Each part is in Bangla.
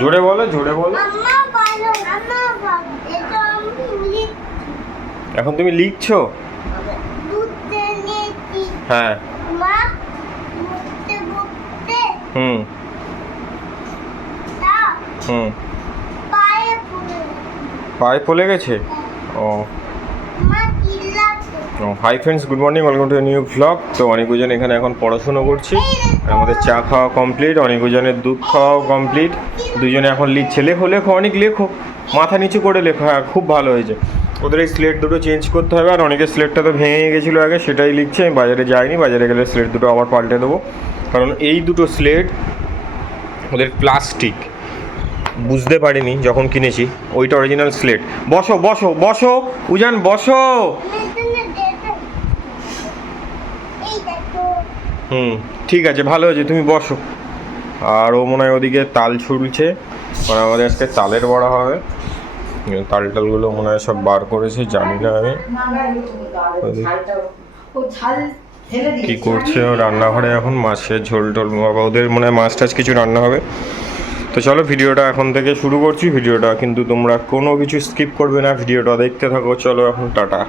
জোরে বলো জোরে বলো। এখন তুমি লিখছো? হ্যাঁ। হুম। হুম। পায়ে পলে গেছে। ও। মা চিল্লাচ্ছে hi friends good morning welcome to new vlog তো অনেকজন এখানে এখন পড়াশুনো করছি। আর আমাদের চা খাওয়া কমপ্লিট অনেকজনের দুধ খাওয়াও কমপ্লিট দুজনে এখন লিখছে। লেখো লেখো, অনেক, লেখো। মাথা নিচু করে লেখো। হ্যাঁ খুব ভালো হয়েছে। ওদের এই স্লেট দুটো চেঞ্জ করতে হবে। আর অনেকের স্লেটটা তো ভেঙে গেছিল আগে, সেটাই লিখছে। আমি বাজারে যাইনি, বাজারে গেলে স্লেট দুটো আবার পাল্টে দেবো। কারণ এই দুটো স্লেট ওদের প্লাস্টিক বুঝতে পারিনি যখন কিনেছি। ওইটা অরিজিনাল স্লেট বসো বসো বসো। উজান, বসো মেশিনে যেতে এই দেখো হুম, ঠিক আছে, ভালো হয়েছে, তুমি বসো। আর ও মনে হয় ওদিকে তাল ছুলছে মানে আমাদের আজকে তালের বড়া হবে। তাল টালগুলো মনে হয় সব বার করেছে, জানি না আমি। কি করছে ও রান্নাঘরে এখন? মাছের ঝোল টোল, বাবা, ওদের মনে হয় মাছ টাছ কিছু রান্না হবে। তো চলো, ভিডিওটা এখন থেকে শুরু করছি। ভিডিওটা কিন্তু তোমরা কোনো কিছু স্কিপ করবে না, ভিডিওটা দেখতে থাকো। চলো এখন, টাটা।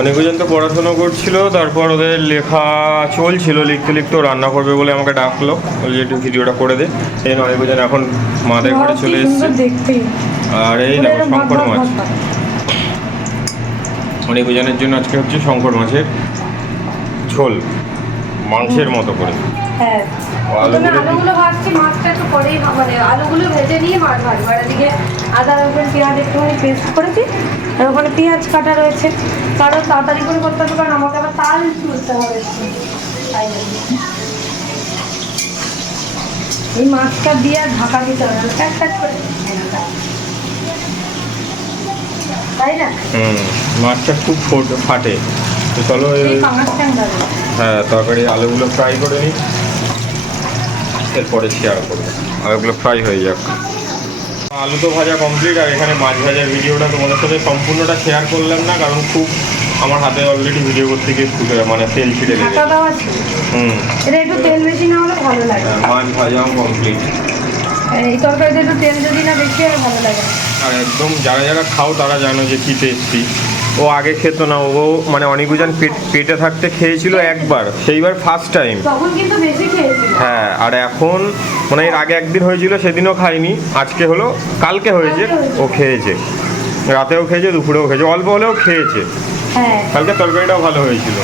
অনেকজন তো পড়াশোনা করছিল তারপর ওদের লেখা চলছিল লিখতে লিখতে রান্না করবে বলে আমাকে ডাকলো। বলে যে একটু ভিডিওটা করে দে। এই অনেকজন এখন মাদের ঘরে চলে এসছে। আর এই দেখো শঙ্কর মাছ। অনেকজনের জন্য আজকে হচ্ছে শঙ্কর মাছের ঝোল। মাংসের মতো করে। হ্যাঁ। প্রথমে আলুগুলো ভাজছি মাছটা একটু পরেই মানে আলুগুলো ভেজে নিয়ে মাছ ভাজবো। আর এদিকে আদা রসুন পেঁয়াজ একটুখানি পেস্ট করেছি। আর ওখানে পেঁয়াজ কাটা রয়েছে। কারণ তাড়াতাড়ি করে করতে হবে কারণ আমাকে আবার তাল তুলতে হবে। তাই। এই মাছটা দিয়ে আর ঢাকা দিতে হবে না। প্যাক প্যাক করে তাই না? হুম মাছটা খুব ফোট- চলো হ্যাঁ তরকারি আলুগুলো ফ্রাই করে নিই এরপরে শেয়ার করব। আলুগুলো ফ্রাই হয়ে যাক। আলু তো ভাজা কমপ্লিট আর এখানে মাছ ভাজার ভিডিওটা তোমাদের সাথে সম্পূর্ণটা শেয়ার করলাম না কারণ খুব আমার হাতে অলরেডি ভিডিও করতে গিয়ে ফুটে মানে তেল ছিটে ছিল হুম। এটা একটু তেল বেশি না হলে ভালো লাগে। আর মাছ ভাজাও কমপ্লিট এই তরকারিতে একটু তেল যদি না বেশি হয় ভালো লাগে। আর একদম যারা যারা খাও তারা জানো যে কী টেস্টি ও আগে খেত না ও মানে অনেকজন পেট পেটে থাকতে খেয়েছিল একবার সেইবার ফার্স্ট টাইম হ্যাঁ আর এখন মানে এর আগে একদিন হয়েছিল সেদিনও খাইনি আজকে হলো কালকে হয়েছে ও খেয়েছে। রাতেও খেয়েছে দুপুরেও খেয়েছে অল্প হলেও খেয়েছে। হ্যাঁ। কালকে তরকারিটাও ভালো হয়েছিল।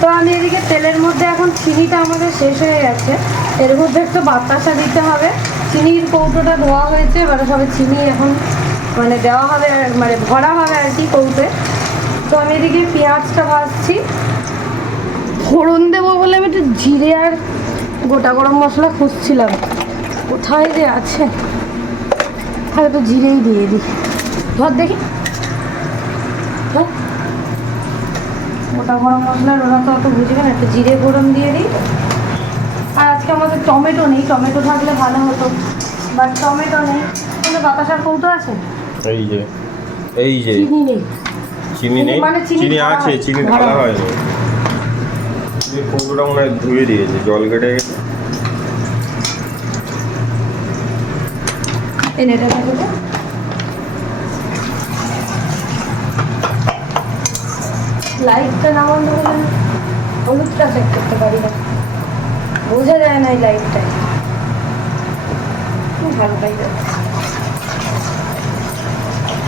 তো আমি এদিকে তেলের মধ্যে এখন চিনিটা আমাদের শেষ হয়ে গেছে। এর মধ্যে একটু বাতাসা দিতে হবে। চিনির কৌটোটা ধোয়া হয়েছে, এবারে সবে চিনি এখন মানে দেওয়া হবে মানে ভরা হবে আর কি কৌটে তো আমি এদিকে পেঁয়াজটা ভাজছি। ফোড়ন দেবো বলে আমি একটু জিরে আর গোটা গরম মশলা খুঁজছিলাম। কোথায় যে আছে? তাহলে তো জিরেই দিয়ে দিই। ধর দেখি। গোটা গরম মশলার ওরা তো অত বুঝবে না একটু জিরে গরম দিয়ে দিই। আমাদের টমেটো নেই টমেটো থাকলে ভালো হতো। বাট টমেটো নেই। কিন্তু বাতাসার কৌটো আছে? এই যে এই যে চিনি নেই। চিনি নেই? মানে চিনি আছে চিনি ঢালা হয়। হয়নি কৌটোটা মনে হয় ধুয়ে দিয়েছে জল কেটে গেছে। লাইটটা না বন্ধ করলে হলুদটা চেক করতে পারি না। বোঝা যায় না এই লাইফটাই খুব ভালো লাইট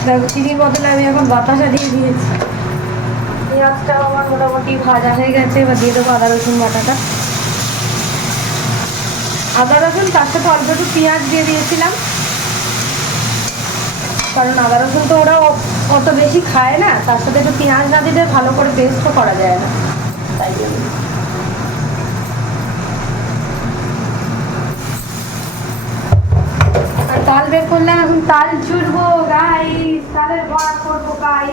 দেখো, চিনির বদলে আমি এখন বাতাসা দিয়ে দিয়েছি। পেঁয়াজটা আমার মোটামুটি ভাজা হয়ে গেছে, এবার দিয়ে দেবো আদা, রসুন, বাটাটা। আদা, রসুন, তার সাথে অল্প একটু পেঁয়াজ দিয়ে দিয়েছিলাম। কারণ আদা, রসুন তো ওরা অত বেশি খায় না, তার সাথে একটু পেঁয়াজ না দিলে ভালো করে পেস্টও করা যায় না। তাই জন্য। তাল বের করলাম এখন তাল গাই তালের বড়া করব গাই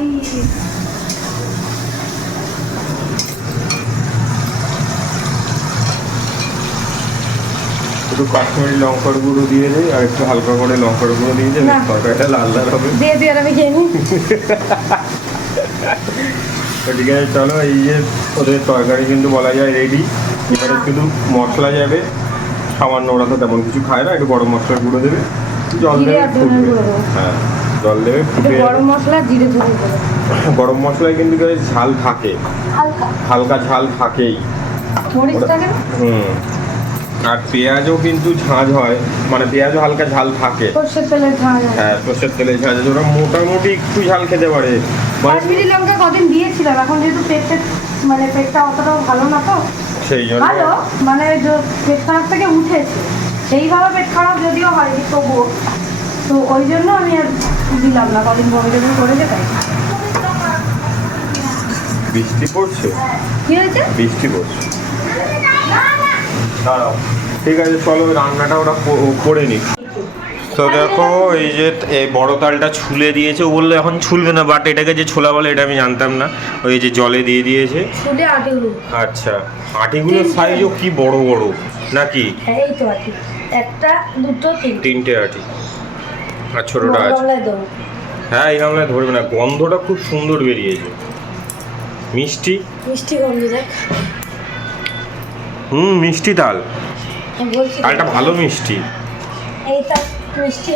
একটু কাশ্মীরি লঙ্কার গুঁড়ো দিয়ে দেয় আর একটু হালকা করে লঙ্কার গুঁড়ো দিয়ে দেয় তরকারিটা লাল লাল হবে। দিয়ে দিয়ে আমি খেয়ে নিই ঠিক আছে চলো এই যে ওদের তরকারি কিন্তু বলা যায় রেডি এবারে শুধু মশলা যাবে সামান্য ওরা তো তেমন কিছু খায় না একটু গরম মশলার গুঁড়ো দেবে। জল দেবে ফুটবে। হ্যাঁ জল দেবে ফুটে গরম মশলা জিরে ধরে গরম মশলায় কিন্তু ঝাল থাকে। হালকা। ঝাল থাকেই। হুম। আর পেঁয়াজও কিন্তু ঝাঁঝ হয়। মানে পেঁয়াজও হালকা ঝাল থাকে। সর্ষের ঝাঁঝ হ্যাঁ। সর্ষের তেলে ঝাঁঝ ওরা মোটামুটি একটু ঝাল খেতে পারে। মানে কাশ্মীরি লঙ্কা কদিন দিয়েছিলাম। এখন যেহেতু পেটটা মানে পেটটা অতটাও ভালো না তো। সেই জন্য। ভালো মানে পেট খারাপ থেকে উঠেছে। সেইভাবে পেট খারাপ যদিও হয়নি তবুও। তো ওই জন্য আমি আর দিলাম না কদিন বমি টমি করেছে তাই। বৃষ্টি পড়ছে? কি হয়েছে? বৃষ্টি পড়ছে। দাঁড়াও। ঠিক আছে চলো রান্নাটা ওরা করে নি তো দেখো এই যে এই বড় তালটা ছুলে দিয়েছে ও বলল এখন ছুলবে না বাট এটাকে যে ছোলা বলে এটা আমি জানতাম না। ওই যে জলে দিয়ে দিয়েছে। আচ্ছা আটিগুলোর সাইজও কি বড় বড় নাকি? হ্যাঁ এই তো একটা দুটো তিনটে। তিনটে আটি আর ছোটটা আছে। হ্যাঁ এই গামলায় ধরবে না। গন্ধটা খুব সুন্দর বেরিয়েছে। মিষ্টি? মিষ্টি গন্ধ দেখ। হুম মিষ্টি তাল। তালটা ভালো মিষ্টি। এই তার মিষ্টি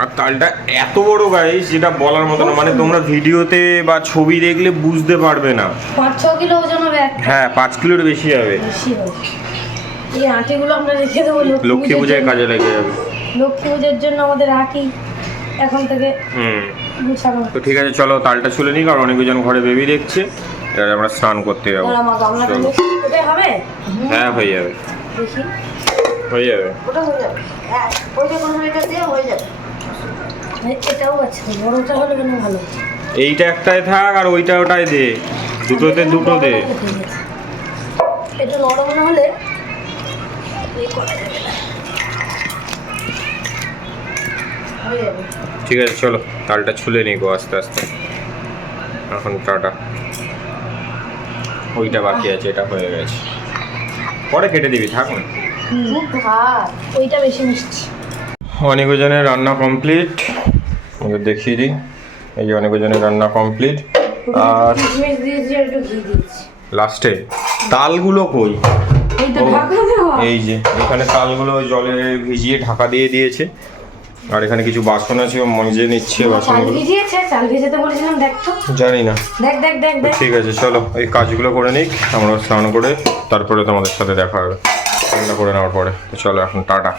আর তালটা এত বড় গাইস যেটা বলার মতো না। মানে তোমরা ভিডিওতে বা ছবি দেখলে বুঝতে পারবে না। পাঁচ ছ কিলো ওজন হবে হ্যাঁ পাঁচ কিলোর বেশি হবে। এই আটিগুলো আমরা রেখে দেবো লক্ষ্মী পূজায় কাজে লেগে যাবে। লক্ষ্মী পুজোর জন্য আমাদের আটি এখন থেকে হুম। তো ঠিক আছে চলো তালটা ছুলে নিই কারণ অনেকজন ঘরে বেবি দেখছে। এবার আমরা স্নান করতে যাব। হ্যাঁ হয়ে যাবে। হয়ে যাবে। ওটা হয়ে যাবে। হ্যাঁ ওইটা কোনো এটা দিয়ে হয়ে যাবে। এটাও আছে বড়টা হলে কেন ভালো? এইটা একটাই থাক আর ওইটা ওটাই দে। দুটোতে দুটো দে। এটা নরম না হলে ঠিক আছে চলো তালটা ছুলে নিই গো আস্তে আস্তে। এখন টাটা। ওইটা বাকি আছে এটা হয়ে গেছে। পরে কেটে দিবি থাক না। খুব ভাত। ওইটা বেশি মিষ্টি। অনেক ওজনের রান্না কমপ্লিট দেখিয়ে দিই। এই যে অনেক ওজনের রান্না কমপ্লিট আর লাস্টে তালগুলো কই? এই যে এখানে তালগুলো জলে ভিজিয়ে ঢাকা দিয়ে দিয়েছে। আর এখানে কিছু বাসন আছে ও মজে নিচ্ছে বাসনগুলো। জানি না। দেখ দেখ দেখ তো দেখ। ঠিক আছে চলো এই কাজগুলো করে নিক আমরা স্নান করে তারপরে তোমাদের সাথে দেখা হবে। রান্না করে নেওয়ার পরে। তো চলো এখন টাটা।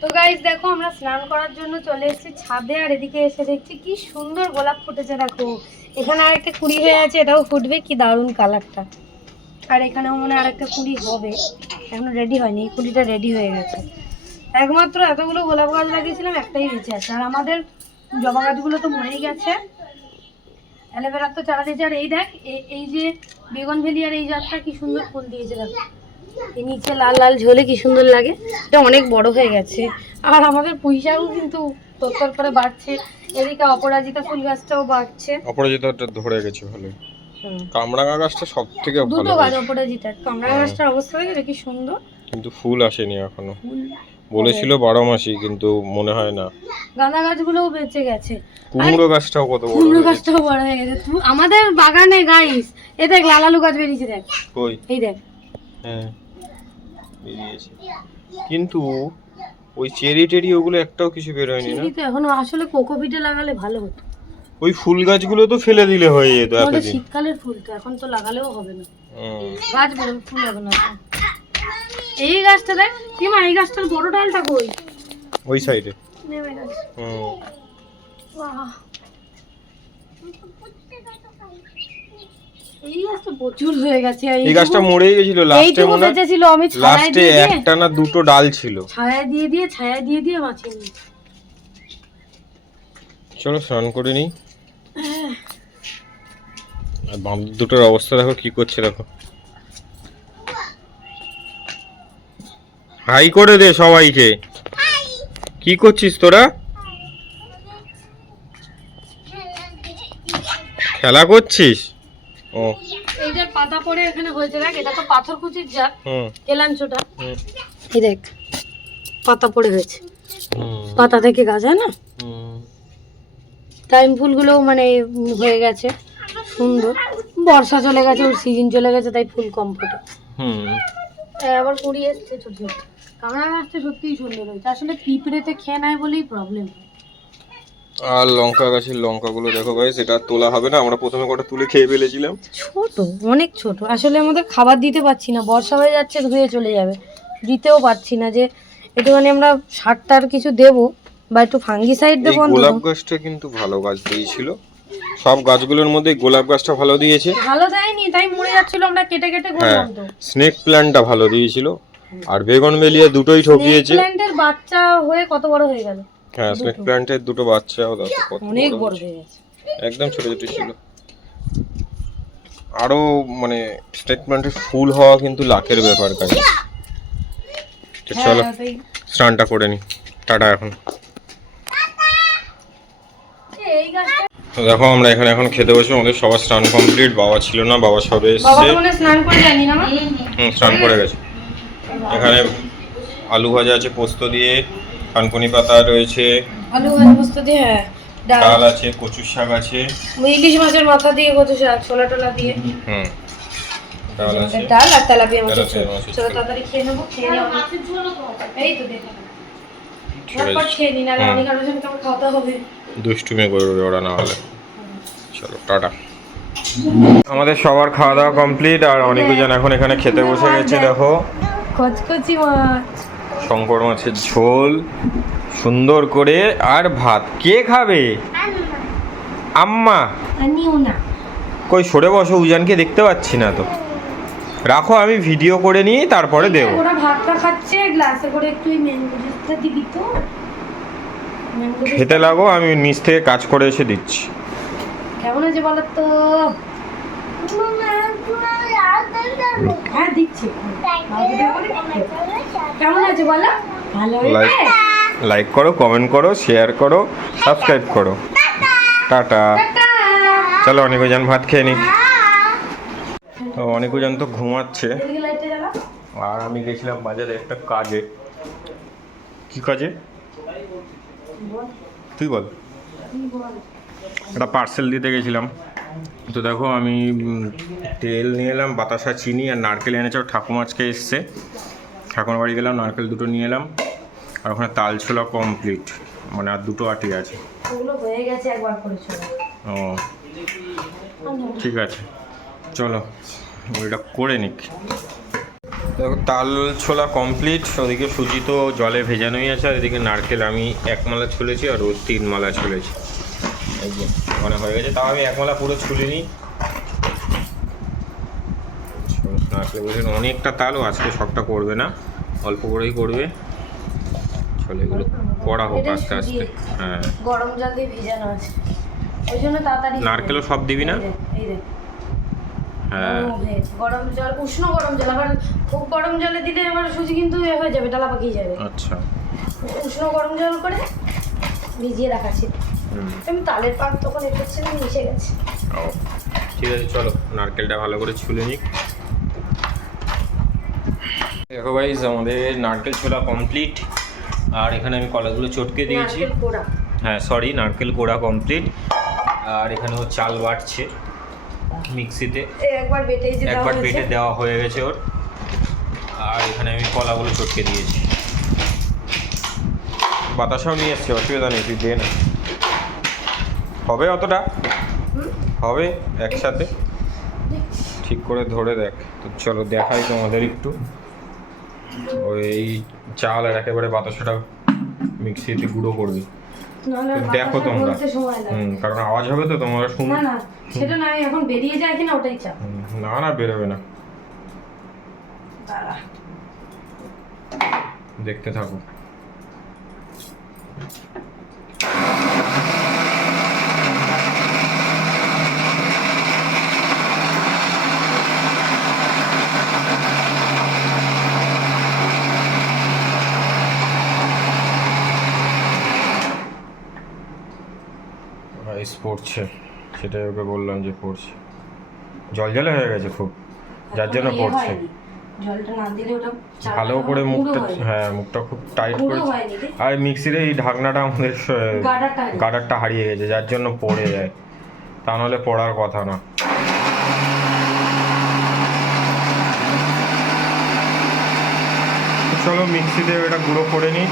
তো গাইজ দেখো, আমরা স্নান করার জন্য চলে এসেছি ছাদে, আর এদিকে এসে দেখছি কি সুন্দর গোলাপ ফুটেছে, দেখো। এখানে আরেকটা কুড়ি হয়ে আছে, এটাও ফুটবে, কি দারুণ কালারটা। আর এখানেও মনে আরেকটা কুড়ি হবে। এখনও রেডি হয়নি, এই কুড়িটা রেডি হয়ে গেছে। একমাত্র এতগুলো গোলাপ গাছ লাগিয়েছিলাম, একটাই বেঁচে আছে। আর আমাদের জবা গাছগুলো তো মরেই গেছে। অ্যালোভেরার তো চারা দিয়েছে। আর এই দেখ এই- যে বেগুন আর এই জাতটা কি সুন্দর ফুল দিয়েছে, দেখো। নিচে লাল লাল ঝোলে কি সুন্দর লাগে? এটা অনেক বড় হয়ে গেছে। আর আমাদের পুঁইশাকও কিন্তু তরতর করে বাড়ছে। এদিকে অপরাজিতা ফুল গাছটাও বাড়ছে। অপরাজিতাটা ধরে গেছে ভালো কামরাঙা গাছটা সব থেকে ভালো দুটো গাছ। হয়েছে। অপরাজিতা কামরা গাছটার অবস্থা দেখে কি সুন্দর। কিন্তু ফুল আসেনি এখনও। বলেছিল বারো মাসি কিন্তু মনে হয় না। গাঁদা গাছগুলোও বেঁচে গেছে। কুমড়ো গাছটাও কত বড় কুমড়ো গাছটাও বড় হয়ে গেছে। আমাদের বাগানে গাইস এ দেখ লাল আলু গাছ বেরিয়েছে দেখ। কই? এই দেখ। হ্যাঁ। বেরিয়েছে। কিন্তু ওই চেরি টেরি ওগুলো একটাও কিছু বেরোয়নি না? চিনি তো এখনও আসলে কোকোপিটে লাগালে ভালো হতো। ওই ফুল গাছগুলো তো ফেলে দিলে হয়ে যেত এতদিন। শীতকালের ফুল তো এখন তো লাগালেও হবে না। গাছ বড় ফুল হবে না এই গাছটা দেখ কি মা এই গাছটার বড় ডালটা কই? ওই সাইডে। নেমে গেছে। হুম। বাহ। এই গাছটা প্রচুর হয়ে গেছে এই গাছটা মরেই গেছিল লাস্টে মনে ছিল আমি ছায়া লাস্টে দিয়ে দিয়ে। একটা না দুটো ডাল ছিল। ছায়া দিয়ে দিয়ে ছায়া দিয়ে দিয়ে বাঁচিয়ে চলো স্নান করে নিই। আর বাঁদর দুটোর অবস্থা দেখো কি করছে দেখো। হাই করে দে সবাইকে। কি করছিস তোরা? খেলা করছিস? ও। এইটার পাতা পড়ে এখানে হয়েছে দেখ এটা তো পাথর কুচির জাত কেলাঞ্চোটা। এই দেখ পাতা পড়ে হয়েছে। পাতা থেকে গাছ হয় না? টাইম ফুলগুলোও মানে হয়ে গেছে সুন্দর। বর্ষা চলে গেছে ওর সিজন চলে গেছে তাই ফুল কম ফোটে। আবার কুড়ি এসছে ছোট ছোট। কামড়া গাছটা সত্যিই সুন্দর হয়েছে। আসলে পিঁপড়েতে খেয়ে নেয় বলেই প্রবলেম আর লঙ্কা গাছের লঙ্কাগুলো দেখো ভাই সেটা তোলা হবে না। আমরা প্রথমে কটা তুলে খেয়ে ফেলেছিলাম। ছোট অনেক ছোট। আসলে আমাদের খাবার দিতে পারছি না। বর্ষা হয়ে যাচ্ছে ধুয়ে চলে যাবে। দিতেও পারছি না যে একটুখানি আমরা সারটার কিছু দেবো বা একটু ফাঙ্গিসাইড দেবো গোলাপ গাছটা কিন্তু ভালো গাছ দিয়েছিল। সব গাছগুলোর মধ্যে গোলাপ গাছটা ভালো দিয়েছে। ভালো দেয়নি তাই মরে যাচ্ছিল আমরা কেটে কেটে হ্যাঁ করলাম তো। স্নেক প্ল্যান্টটা ভালো দিয়েছিল। আর বেগুন বেলিয়া দুটোই ঠকিয়েছে। প্ল্যান্টের বাচ্চা হয়ে কত বড় হয়ে গেল? হ্যাঁ স্নেক প্ল্যান্টের দুটো বাচ্চাও দেখো অনেক বড় হয়ে গেছে। একদম ছোট ছোট ছিল। আরও মানে স্নেক প্ল্যান্টের ফুল হওয়া কিন্তু লাখের ব্যাপার কাজ চলো হ্যাঁ, স্নানটা করে নি। টাটা এখন। তো দেখো আমরা এখানে এখন খেতে বসে আমাদের সবার স্নান কমপ্লিট বাবা ছিল না বাবা সবে এসছে? হুম স্নান করে গেছে। এখানে আলু ভাজা আছে পোস্ত দিয়ে। কানকুনি পাতা রয়েছে আলু ভাজা পোস্ত দিয়ে হ্যাঁ ডাল। আছে কচু শাক আছে। ইলিশ মাছের মাথা দিয়ে কত শাক ছোলা টোলা দিয়ে। হুম ডাল আছে। ডাল আর তেলাপিয়া মাছের ঝোল। চলো তাড়াতাড়ি খেয়ে নেব খেয়ে নিয়ে অনেক এই তো দেখো। দুষ্টুমি করবে ওরা না হলে চলো টাটা। আমাদের সবার খাওয়া দাওয়া কমপ্লিট আর অনেকজন এখন এখানে খেতে বসে গেছে দেখো। কচকচি মাছ। শঙ্কর মাছের ঝোল সুন্দর করে আর ভাত। কে খাবে? আম্মা। কই সরে বসো উজানকে দেখতে পাচ্ছি না তো। রাখো আমি ভিডিও করে নিই তারপরে দেবো। ওরা ভাতটা খাচ্ছে গ্লাসে করে একটু ম্যাঙ্গো দিবি তো। খেতে লাগো আমি নিচ থেকে কাজ করে এসে দিচ্ছি। কেমন আছে বলো তো? হ্যাঁ দিচ্ছি। কেমন আছে বলো? ভালো লাইক লাইক করো কমেন্ট করো শেয়ার করো সাবস্ক্রাইব করো। টাটা। চলো অনেকজন ভাত খেয়ে নিক তো অনেকজন তো ঘুমাচ্ছে। আর আমি গেছিলাম বাজারে একটা কাজে। কি কাজে? তুই বল। একটা পার্সেল দিতে গেছিলাম। তো দেখো আমি তেল নিয়ে এলাম বাতাসা চিনি আর নারকেল এনেছে ঠাকুমা আজকে এসছে। ঠাকুমার বাড়ি গেলাম নারকেল দুটো নিয়ে এলাম আর ওখানে তাল ছোলা কমপ্লিট মানে আর দুটো আটি আছে। হয়ে গেছে একবার ও ঠিক আছে চলো ওইটা করে নিক। দেখো তাল ছোলা কমপ্লিট ওদিকে সুজি তো জলে ভেজানোই আছে আর এদিকে নারকেল আমি এক মালা ছুলেছি আর ও তিন মালা ছুলেছি। এই যে মানে হয়ে গেছে। তাও আমি এক মালা পুরো ছুলিনি। বলছেন অনেকটা তালও আজকে সবটা করবে না। অল্প করেই করবে। চলো এগুলো করা হোক আস্তে আস্তে। হ্যাঁ। গরম জল দিয়ে ভিজানো আছে। ওই জন্য তাড়াতাড়ি নারকেলও সব দিবি না? এই দেখ, হ্যাঁ। গরম জল উষ্ণ গরম জল। আবার খুব গরম জলে দিলে আবার সুজি কিন্তু এ হয়ে যাবে ডালা পাকিয়ে যাবে। আচ্ছা। উষ্ণ গরম জল করে ভিজিয়ে রাখা ছিল। আমি তালের পাক তখন একটু ছিল মিশে গেছে। ও ঠিক আছে চলো নারকেলটা ভালো করে ছুলে নিক। দেখো গাইজ আমাদের নারকেল ছোলা কমপ্লিট আর এখানে আমি কলাগুলো চটকে দিয়েছি। হ্যাঁ সরি নারকেল কোড়া কমপ্লিট আর এখানে ও চাল বাটছে মিক্সিতে। একবার বেটেই যে দেওয়া একবার হয়েছে। দেওয়া হয়ে গেছে ওর। আর এখানে আমি কলাগুলো চটকে দিয়েছি। বাতাসাও নিয়ে এসছে অসুবিধা নেই তুই দে না। হবে অতটা? হবে একসাথে? ঠিক করে ধরে দেখ। তো চলো দেখাই তোমাদের একটু। ওই চাল আর একেবারে বাতাসাটা মিক্সিতে গুঁড়ো করবি। দেখো তোমরা। হুম কারণ আওয়াজ হবে তো তোমরা শুন না না সেটা না এখন বেরিয়ে যায় কিনা ওটাই চাপ। না না বেরোবে না। দেখতে থাকো রাইস পড়ছে। সেটাই ওকে বললাম যে পড়ছে। জল জলে হয়ে গেছে খুব। যার জন্য ইয়ে পড়ছে। জলটা না দিলে ওটা ভালো করে মুখটা হ্যাঁ মুখটা খুব টাইট করে আর মিক্সির এই ঢাকনাটা আমাদের গার্ডারটা হারিয়ে গেছে যার জন্য পড়ে যায়। তা নাহলে পড়ার কথা না। চলো মিক্সিতে এটা গুঁড়ো করে নিই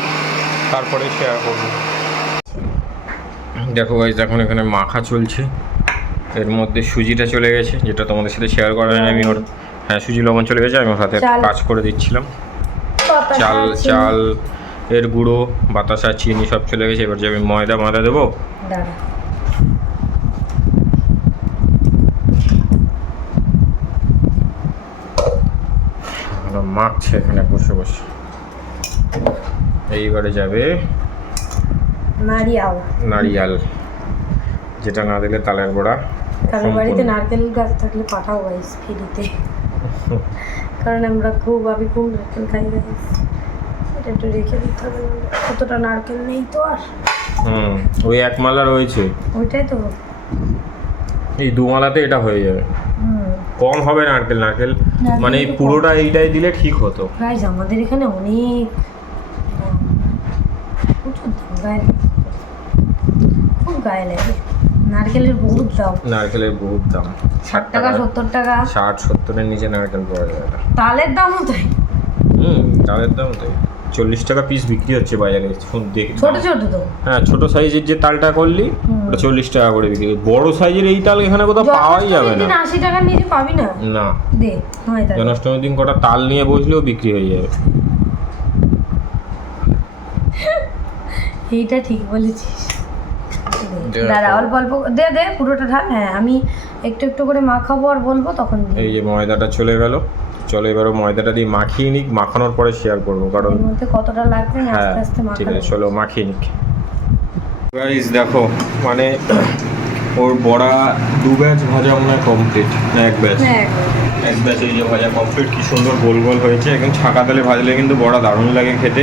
তারপরে শেয়ার করব। দেখো গাইজ এখন এখানে মাখা চলছে। এর মধ্যে সুজিটা চলে গেছে যেটা তোমাদের সাথে শেয়ার করা হয়নি আমি ওর হ্যাঁ সুজি লবণ চলে গেছে আমি ওর হাতে কাজ করে দিচ্ছিলাম। চাল চাল এর গুঁড়ো বাতাসা চিনি সব চলে গেছে এবার যে আমি ময়দা ময়দা দেবো। মাখছে এখানে বসে বসে। এইবারে যাবে নারিয়াল। নারিয়াল। যেটা না দিলে তালের বড়া কারণ বাড়িতে নারকেল গাছ থাকলে পাঠাও গাইস ফ্রিতে। কারণ আমরা খুব আমি খুব নারকেল খাই গাইস এটা একটু রেখে দিতে হবে কতটা নারকেল নেই তো আর। হুম ওই এক মালা রয়েছে। ওইটাই তো। এই দু মালাতে এটা হয়ে যাবে। কম হবে নারকেল নারকেল নারকেল মানে এই পুরোটা এইটাই দিলে ঠিক হতো। গাইস আমাদের এখানে অনেক প্রচুর দাম গায়ে লাগে। নারকেলের বহুত দাম। নারকেলের বহুত দাম। ষাট টাকা সত্তর টাকা। ষাট সত্তরের নিচে নারকেল পাওয়া যায় না। তালের দামও তাই। হুম তালের দাম তাই। চল্লিশ টাকা পিস বিক্রি হচ্ছে বাজারে। দেখি। ছোট ছোট তো। হ্যাঁ ছোট সাইজের যে তালটা করলি ওটা চল্লিশ টাকা করে বিক্রি বড় সাইজের এই তাল এখানে কোথাও পাওয়াই যাবে না। আশি টাকার নিচে পাবি না? না। জন্মাষ্টমীর দিন কটা তাল নিয়ে বসলেও বিক্রি হয়ে যাবে। এইটা ঠিক বলেছিস। দাঁড়া অল্প অল্প দে দে পুরোটা ঢাল হ্যাঁ আমি একটু একটু করে মাখাবো আর বলব তখন এই যে ময়দাটা চলে গেল। চলো এবারও ময়দাটা দিয়ে মাখিয়ে নিক মাখানোর পরে শেয়ার করব কারণ কতটা লাগবে আমি হ্যাঁ আস্তে আস্তে ঠিক আছে চলো মাখিয়ে নিক। গাইস দেখো মানে ওর বড়া দু ব্যাচ ভাজা মনে হয় কমপ্লিট না এক ব্যাচ? হ্যাঁ এক ব্যাচ। এই যে ভাজা কমপ্লিট কি সুন্দর গোল গোল হয়েছে। একদম ছাকা তেলে ভাজলে কিন্তু বড়া দারুণ লাগে খেতে।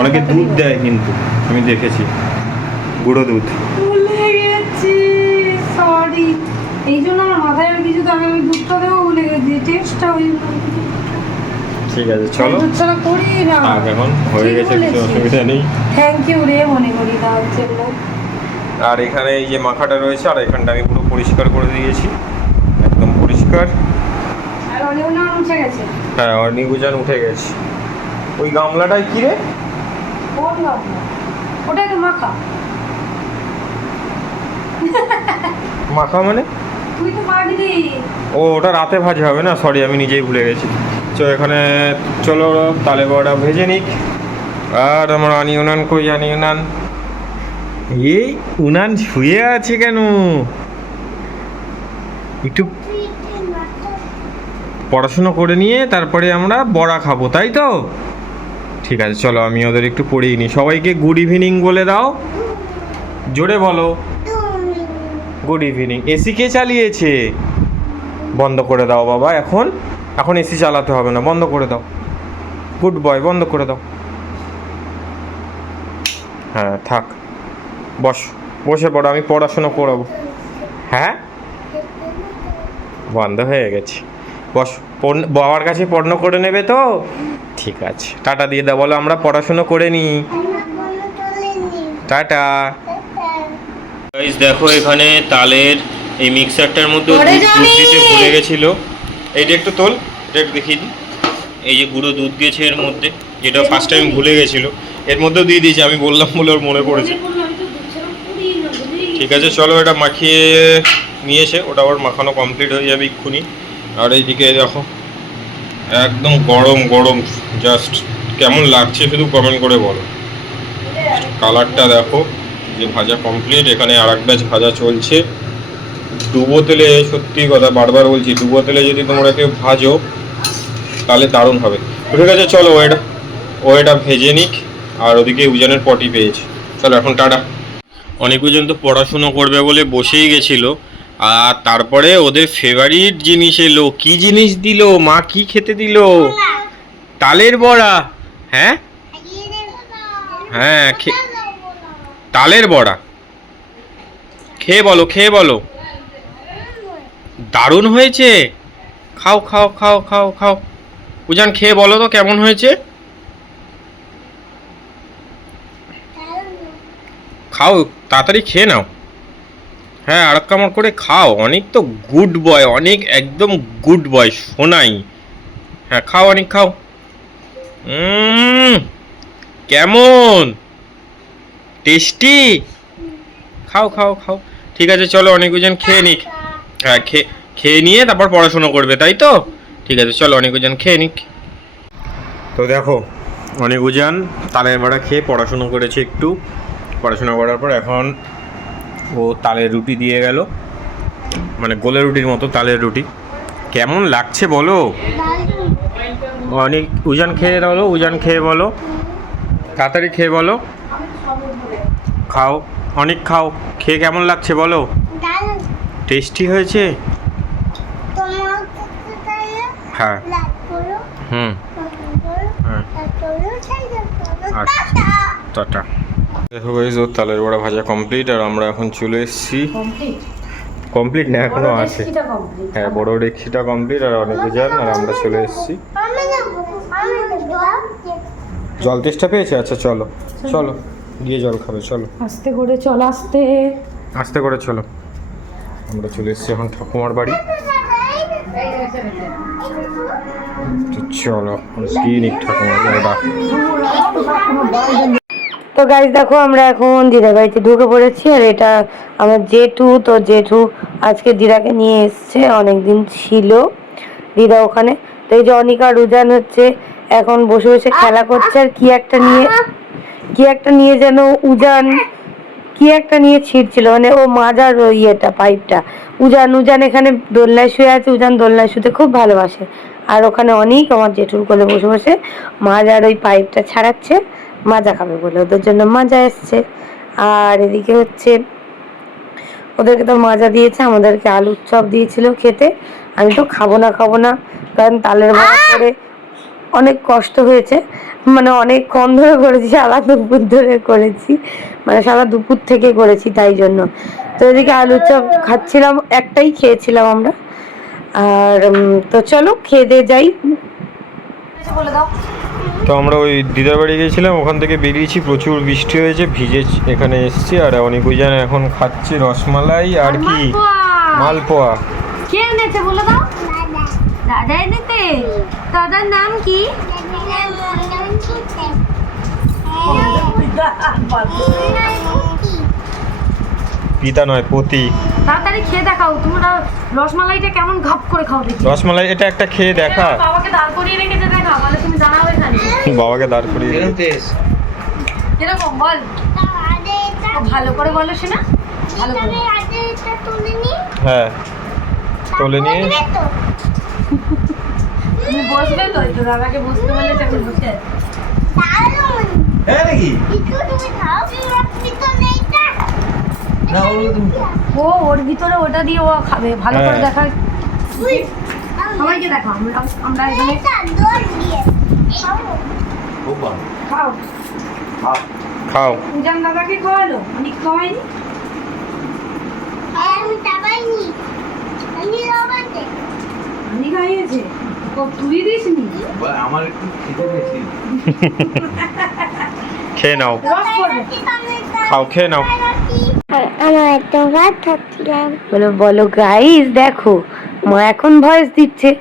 অনেকে দুধ দেয় কিন্তু আমি দেখেছি। গুঁড়ো দুধ। এই জন্য আমার মাথায় আর কিছু থাকে আমি দুধটা দেবো ভুলে গেছি। টেস্টটা ওই ঠিক আছে চলো। দুধ ছাড়া করি না। এখন হয়ে গেছে কিছু অসুবিধা নেই। থ্যাংক ইউ রে মনে করি দেওয়ার জন্য আর এখানে এই যে মাখাটা রয়েছে আর এখানটা আমি পুরো পরিষ্কার করে দিয়েছি। একদম পরিষ্কার। হ্যাঁ অর্নিগুজান উঠে গেছে। ওই গামলাটাই কি রে? তো মাখা। মাখা মানে? তো ও, ওটা রাতে ভাজা হবে না? সরি আমি নিজেই ভুলে গেছি। তো এখানে চলো তালে বড়া ভেজে নিক। আর আমার আনি উনান কই, আনি উনান? এই উনান শুয়ে আছে কেন? একটু পড়াশুনো করে নিয়ে তারপরে আমরা বড়া খাব, তাই তো? ঠিক আছে, চলো, আমি ওদের একটু পড়িয়ে নিই। সবাইকে গুড ইভিনিং বলে দাও। জোরে বলো। গুড ইভিনিং এসি কে চালিয়েছে? বন্ধ করে দাও বাবা এখন। এখন এসি চালাতে হবে না বন্ধ করে দাও। গুড বয় বন্ধ করে দাও। হ্যাঁ থাক। বস বসে পড়ো আমি পড়াশোনা করাবো। হ্যাঁ? বন্ধ হয়ে গেছে। বস বাবার কাছে পণ্য করে নেবে তো? ঠিক আছে। টাটা দিয়ে দাও বলো আমরা পড়াশুনো করে নিই। টাটা। গাইস দেখো এখানে তালের এই মিক্সারটার মধ্যে ওরে দুধ! দিতে ভুলে গেছিল। এইটা একটু তোল এটা একটু দেখিয়ে দিই। এই যে গুঁড়ো দুধ গেছে এর মধ্যে যেটা ফার্স্ট টাইম ভুলে গেছিল। এর মধ্যেও দিয়ে দিয়েছি আমি বললাম বলে ওর মনে পড়েছে। ঠিক আছে চলো এটা মাখিয়ে নিয়েছে ওটা আবার মাখানো কমপ্লিট হয়ে যাবে এক্ষুনি। আর এইদিকে দেখো একদম গরম গরম জাস্ট কেমন লাগছে শুধু কমেন্ট করে বলো। কালারটা দেখো। যে ভাজা কমপ্লিট এখানে আর এক ব্যাচ ভাজা চলছে। ডুবো তেলে সত্যি কথা বারবার বলছি ডুবো তেলে যদি তোমরা কেউ ভাজো তাহলে দারুণ হবে। ঠিক আছে চলো ওয়েটা ওয়েটা ভেজে নিক আর ওদিকে উজানের পটি পেয়েছি। চলো এখন টাটা। অনেক পর্যন্ত পড়াশুনো করবে বলে বসেই গেছিল আর তারপরে ওদের ফেভারিট জিনিস এলো। কি জিনিস দিল? মা কি খেতে দিল? তালের বড়া। হ্যাঁ? হ্যাঁ তালের বড়া। খেয়ে বলো খেয়ে বলো। দারুণ হয়েছে। খাও খাও খাও খাও খাও। উজান, খেয়ে বলো তো কেমন হয়েছে? খাও, তাড়াতাড়ি খেয়ে নাও। হ্যাঁ আর কামড় করে খাও। অনেক তো গুড বয়, অনেক একদম গুড বয় শোনাই হ্যাঁ খাও, অনেক খাও। কেমন? টেস্টি। খাও খাও খাও। ঠিক আছে, চলো অনেক ওজন খেয়ে নিক। হ্যাঁ খেয়ে নিয়ে তারপর পড়াশুনো করবে, তাই তো? ঠিক আছে, চলো অনেক ওজন খেয়ে নিক। তো দেখো, অনেক উজান তালের বড়া খেয়ে পড়াশুনো করেছে একটু। পড়াশোনা করার পর এখন ও তালের রুটি দিয়ে গেল। মানে গোলের রুটির মতো তালের রুটি। কেমন লাগছে বলো? অনেক উজান খেয়ে বলো উজান খেয়ে বলো। তাড়াতাড়ি খেয়ে বলো। খাও অনেক খাও। খেয়ে কেমন লাগছে বলো? টেস্টি হয়েছে? হ্যাঁ। হুম। হ্যাঁ আচ্ছা। টাটা। দেখো গাইজ ওর তালের বড়া ভাজা কমপ্লিট আর আমরা এখন চলে এসেছি। কমপ্লিট না এখনও আছে। হ্যাঁ বড় ডেকচিটা কমপ্লিট আর অনেক উজান আর আমরা চলে এসেছি। জল তেষ্টা পেয়েছে? আচ্ছা চলো। চলো। গিয়ে জল খাবে চলো। আস্তে করে চল আস্তে। আস্তে করে চলো। আমরা চলে এসেছি এখন ঠাকুমার বাড়ি। তো চলো গিয়ে নিক ঠাকুমার বাড়িটা তো গাইজ দেখো আমরা এখন দিদার বাড়িতে ঢুকে পড়েছি আর এটা আমার জেঠু। তো জেঠু আজকে দিদাকে নিয়ে এসছে অনেকদিন ছিল দিদা ওখানে। তো এই যে অনিকা রুজান হচ্ছে এখন বসে বসে খেলা করছে আর কি একটা নিয়ে কি একটা নিয়ে যেন উজান কি একটা নিয়ে ছিঁড়ছিল মানে ও মাজার ওই ইয়েটা পাইপটা। উজান উজান এখানে দোলনায় শুয়ে আছে উজান দোলনায় শুতে খুব ভালোবাসে। আর ওখানে অনেক আমার জেঠুর কোলে বসে বসে মাজার ওই পাইপটা ছাড়াচ্ছে মাজা খাবে বলে। ওদের জন্য মাজা এসছে। আর এদিকে হচ্ছে ওদেরকে তো মাজা দিয়েছে আমাদেরকে আলুর চপ দিয়েছিল খেতে। আমি তো খাব না খাব না কারণ তালের বড়া করে অনেক কষ্ট হয়েছে। মানে অনেক কম ধরে করেছি সারা দুপুর ধরে করেছি। মানে সারা দুপুর থেকে করেছি তাই জন্য। তো এদিকে আলুর চপ খাচ্ছিলাম একটাই খেয়েছিলাম আমরা। আর তো চলো খেয়ে দিয়ে যাই। বলে দাও। তো আমরা ওই দিদার বাড়ি গিয়েছিলাম ওখান থেকে বেরিয়েছি। প্রচুর বৃষ্টি হয়েছে ভিজে এখানে এসেছি। আর অনেক উজান এখন খাচ্ছে রসমালাই আর কি? মালপোয়া। কে এনেছে বলে দাও। দাদা এনেছে দাদার নাম কি? পিতা নয় পতি। তাড়াতাড়ি খেয়ে দেখাও তোমরা রসমালাইটা কেমন ঘাপ করে খাও দেখি। রসমালাই এটা একটা খেয়ে দেখা। বাবাকে দাঁড় করিয়ে রেখেছে দেখা বলে তুমি জানাও এখানে। বাবাকে দাঁড় করিয়ে দিই। কীরকম বল। ভালো করে বলো শোনা ভালো করে। হ্যাঁ। তোলে নিয়ে তুমি বসবে তো দাদাকে বসতে বলে এখন বসে। হ্যাঁ নাকি ও ওর ভিতরে ওটা দিয়ে ও খাবে। ভালো করে হ্যাঁ। দেখা সবাইকে দেখো আমরা আমরা এখানে ওপা খাও। খাও। দাদাকে খাওয়ালো? অনেক খাওয়াইনি আমি খাইয়েছে ও তুই দিসনি আমার একটু খেতে পেয়েছি খেয়ে নাও। খাও খেয়ে নাও। আমার খাচ্ছিলাম। বলো বলো গাইস দেখো মা এখন ভয়েস দিচ্ছে।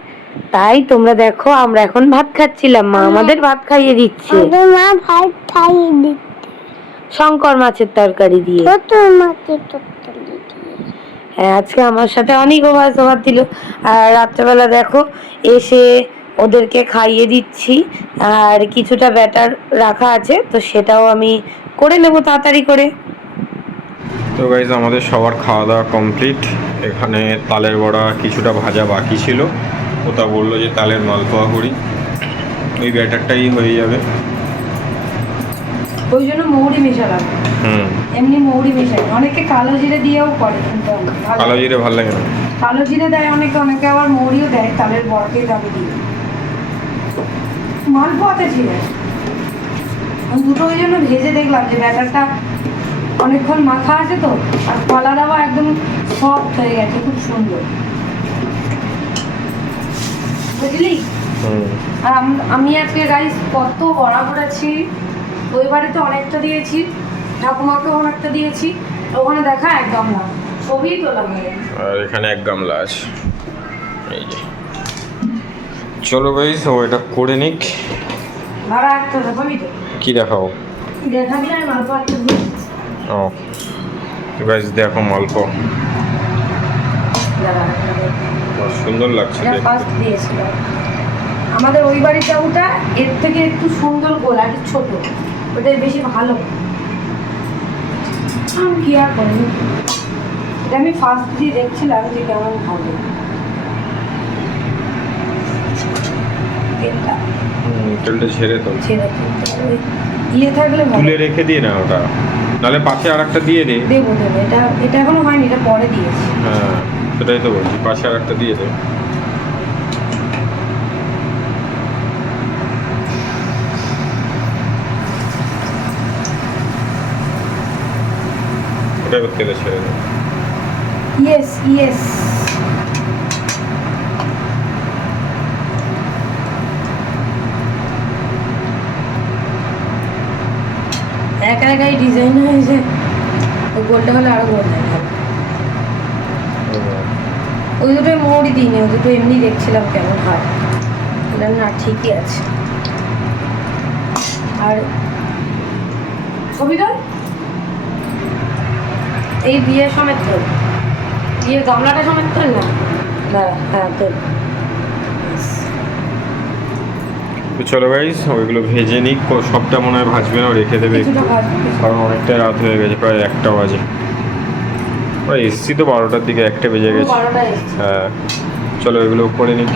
তাই তোমরা দেখো আমরা এখন ভাত খাচ্ছিলাম। মা আমাদের ভাত খাইয়ে দিচ্ছে। আমাদের মা ভাত খাইয়ে দিচ্ছে। শঙ্কর মাছের তরকারি দিয়ে। মাকে তরকারি। দিয়ে হ্যাঁ আজকে আমার সাথে অনেক ওভার ওভার দিল। আর রাত্রেবেলা দেখো, এসে ওদেরকে খাইয়ে দিচ্ছি। আর কিছুটা ব্যাটার রাখা আছে, তো সেটাও আমি করে নেব তাড়াতাড়ি করে। তো গাইজ আমাদের সবার খাওয়া দাওয়া কমপ্লিট এখানে তালের বড়া কিছুটা ভাজা বাকি ছিল। ওটা বলল যে তালের মালপোয়া করি। ওই ব্যাটারটাই হয়ে যাবে। ওই জন্য মৌরি মেশালাম। এমনি মৌরি মেশাই। অনেকে কালো জিরে দিয়েও করে কিন্তু কালো জিরে ভালো লাগে না। কালো জিরে দেয় অনেকে অনেকে আবার মৌরিও দেয় তালের বড়কে দাবি দিয়ে। মালপোয়াতে ছিল। দুটো ওই জন্য ভেজে দেখলাম যে ব্যাটারটা অনেকক্ষণ মাখা আছে তো আর কলা দাওয়া একদম সফট হয়ে গেছে খুব সুন্দর। বুঝলি? আর আমি আজকে গাইস কত বড়া করেছি। ওই বাড়িতে অনেকটা দিয়েছি ঠাকুমাকে অনেকটা দিয়েছি ওখানে দেখা এক গামলা ছবি তোলা আর এখানে এক গামলা আছে। এই যে। চলো গাইস ও এটা করে নিক। ভাড়া একটা দেখাবি তো? কি দেখাও? দেখাবি আর মালপো একটা ও গাইস দেখো। সুন্দর লাগছে ফার্স্ট দিয়েছিল আমাদের ওই বাড়ির ওটা এর থেকে একটু সুন্দর গোলা ছোট। ওটাই বেশি ভালো। আমি কি আর করি এটা আমি ফার্স্ট দিয়ে দেখছিলাম যে কেমন হবে। তেলটা ছেড়ে তো ছেড়ে ইয়ে থাকলে ভালো। তুলে রেখে দিয়ে না ওটা। নাহলে পাশে আর একটা দিয়ে দে। দেবো দেবো। এটা এটা এখনও হয়নি এটা পরে দিয়েছি। হ্যাঁ সেটাই তো বলছি পাশে আর একটা দিয়ে দে। তেলে ছেড়ে দে ইয়েস ইয়েস একা একাই ডিজাইন হয়েছে ওই গোলটা হলে আরও গোল দেখাবে ওই দুটোই মোড়ই দিইনি ওই দুটো এমনি দেখছিলাম কেমন হয় বললাম না ঠিকই আছে আর ছবি তোল এই বিয়ে সমেত তোল বিয়ের গামলাটা সমেত তোল না? দাঁড়া হ্যাঁ তোল তো চলো গাইস ওইগুলো ভেজে নিক। ও সবটা মনে হয় ভাজবে না ও রেখে দেবে একটু। কারণ অনেকটা রাত হয়ে গেছে প্রায় একটা বাজে। আমরা এসছি তো বারোটার দিকে একটা বেজে গেছে। হ্যাঁ। চলো এগুলো করে নিক।